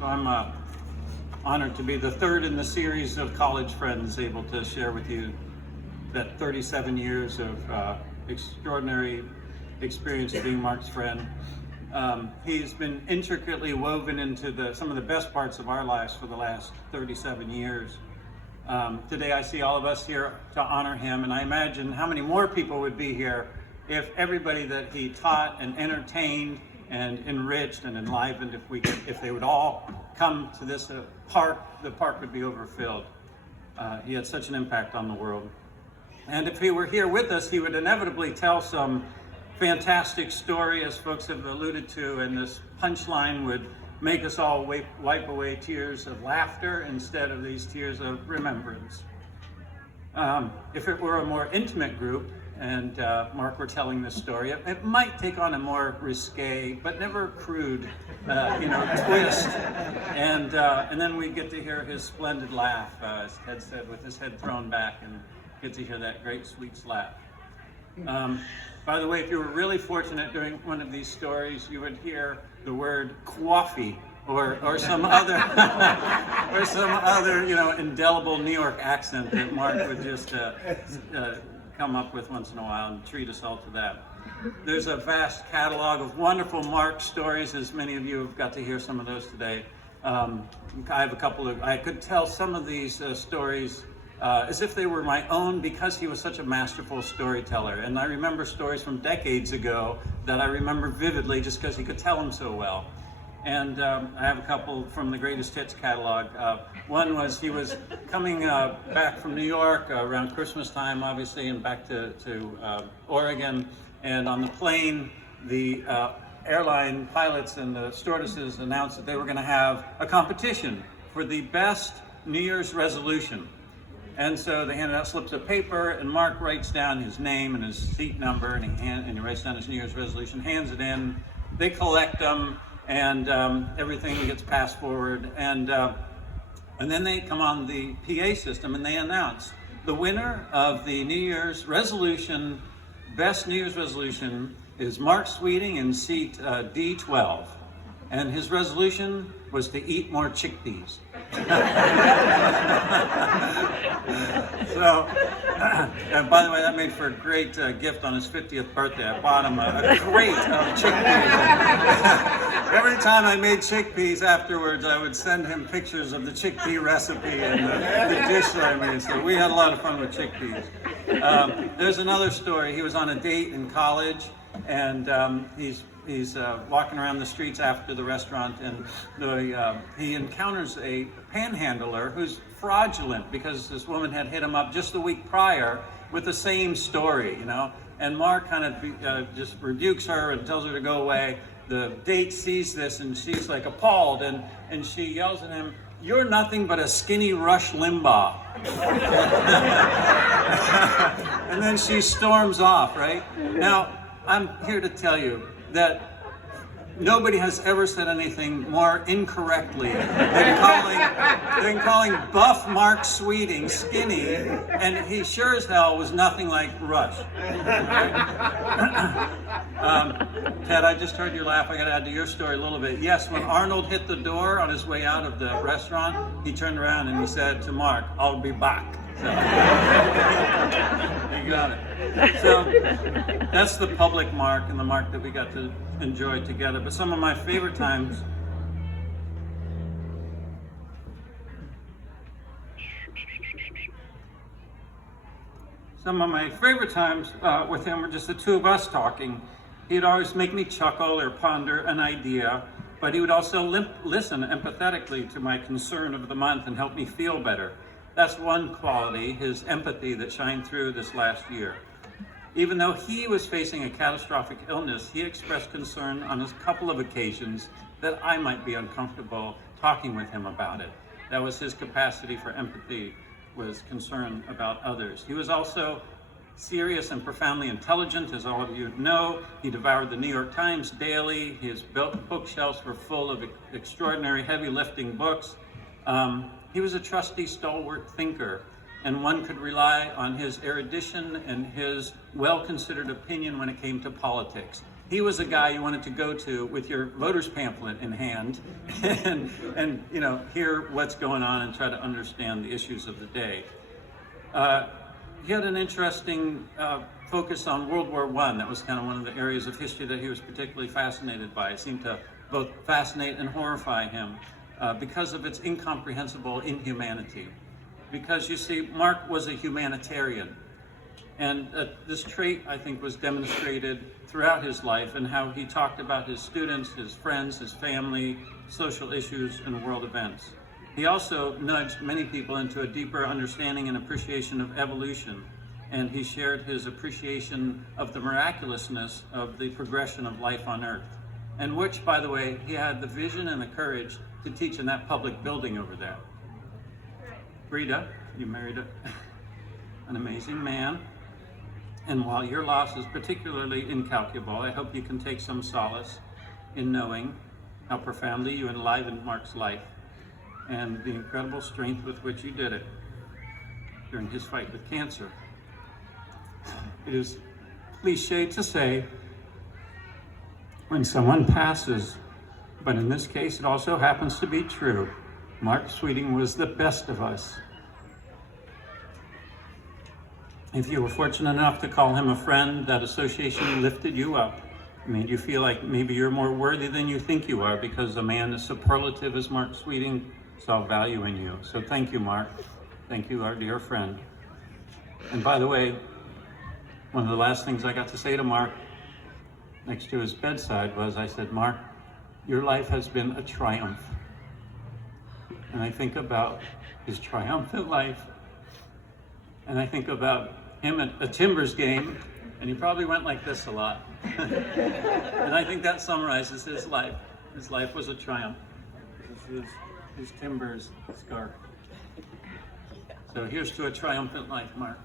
So I'm honored to be the third in the series of college friends able to share with you that 37 years of extraordinary experience of being Mark's friend. He's been intricately woven into some of the best parts of our lives for the last 37 years. Today I see all of us here to honor him, and I imagine how many more people would be here if everybody that he taught and entertained and enriched and enlivened, if they would all come to this park, the park would be overfilled. He had such an impact on the world. And if he were here with us, he would inevitably tell some fantastic story, as folks have alluded to, and this punchline would make us all wipe away tears of laughter instead of these tears of remembrance. If it were a more intimate group, and Mark were telling this story, it might take on a more risque, but never crude, twist. And then we get to hear his splendid laugh, as Ted said, with his head thrown back, and get to hear that great, sweet laugh. By the way, if you were really fortunate during one of these stories, you would hear the word coffee or some other indelible New York accent that Mark would just come up with once in a while and treat us all to that. There's a vast catalog of wonderful Mark stories, as many of you have got to hear some of those today. I have I could tell some of these stories as if they were my own, because he was such a masterful storyteller. And I remember stories from decades ago that I remember vividly just because he could tell them so well. And I have a couple from the Greatest Hits catalog. One was he was coming back from New York around Christmas time, obviously, and back to Oregon. And on the plane, the airline pilots and the stewardesses announced that they were going to have a competition for the best New Year's resolution. And so they handed out slips of paper, and Mark writes down his name and his seat number, and he writes down his New Year's resolution, hands it in. They collect them, and everything gets passed forward. And then they come on the PA system, and they announce the winner of the New Year's resolution, best New Year's resolution, is Mark Sweeting in seat D12. And his resolution was to eat more chickpeas. So, and by the way, that made for a great gift on his 50th birthday. I bought him a crate of chickpeas. Every time I made chickpeas afterwards, I would send him pictures of the chickpea recipe and the dish that I made. So we had a lot of fun with chickpeas. There's another story. He was on a date in college, and he's walking around the streets after the restaurant, and he encounters a panhandler who's fraudulent because this woman had hit him up just the week prior with the same story, and Mark kind of just rebukes her and tells her to go away. The date sees this, and she's like appalled, and she yells at him, "You're nothing but a skinny Rush Limbaugh." And then she storms off, right? Now, I'm here to tell you that nobody has ever said anything more incorrectly than calling buff Mark Sweeting skinny, and he sure as hell was nothing like Rush. Ted, I just heard your laugh. I got to add to your story a little bit. Yes, when Arnold hit the door on his way out of the restaurant, he turned around and he said to Mark, "I'll be back." So, you got it. So that's the public Mark and the Mark that we got to enjoy together. But some of my favorite times with him were just the two of us talking. He'd always make me chuckle or ponder an idea, but he would also listen empathetically to my concern of the month and help me feel better. That's one quality, his empathy, that shined through this last year. Even though he was facing a catastrophic illness, he expressed concern on a couple of occasions that I might be uncomfortable talking with him about it. That was his capacity for empathy, was concern about others. He was also serious and profoundly intelligent, as all of you know. He devoured the New York Times daily. His bookshelves were full of extraordinary heavy lifting books. He was a trusty, stalwart thinker, and one could rely on his erudition and his well-considered opinion when it came to politics. he was a guy you wanted to go to with your voter's pamphlet in hand and hear what's going on and try to understand the issues of the day. He had an interesting focus on World War I. That was kind of one of the areas of history that he was particularly fascinated by. It seemed to both fascinate and horrify him because of its incomprehensible inhumanity. Because you see, Mark was a humanitarian. And this trait, I think, was demonstrated throughout his life and how he talked about his students, his friends, his family, social issues, and world events. He also nudged many people into a deeper understanding and appreciation of evolution, and he shared his appreciation of the miraculousness of the progression of life on Earth, and which, by the way, he had the vision and the courage to teach in that public building over there. Rita, you married an amazing man. And while your loss is particularly incalculable, I hope you can take some solace in knowing how profoundly you enlivened Mark's life and the incredible strength with which you did it during his fight with cancer. It is cliche to say when someone passes, but in this case it also happens to be true. Mark Sweeting was the best of us. If you were fortunate enough to call him a friend, that association lifted you up, made you feel like maybe you're more worthy than you think you are because a man as superlative as Mark Sweeting saw value in you. So thank you, Mark. Thank you, our dear friend. And by the way, one of the last things I got to say to Mark next to his bedside was, I said, Mark, your life has been a triumph. And I think about his triumphant life, and I think about him at a Timbers game, and he probably went like this a lot. And I think that summarizes his life. His life was a triumph. This is his Timbers scarf. So here's to a triumphant life, Mark.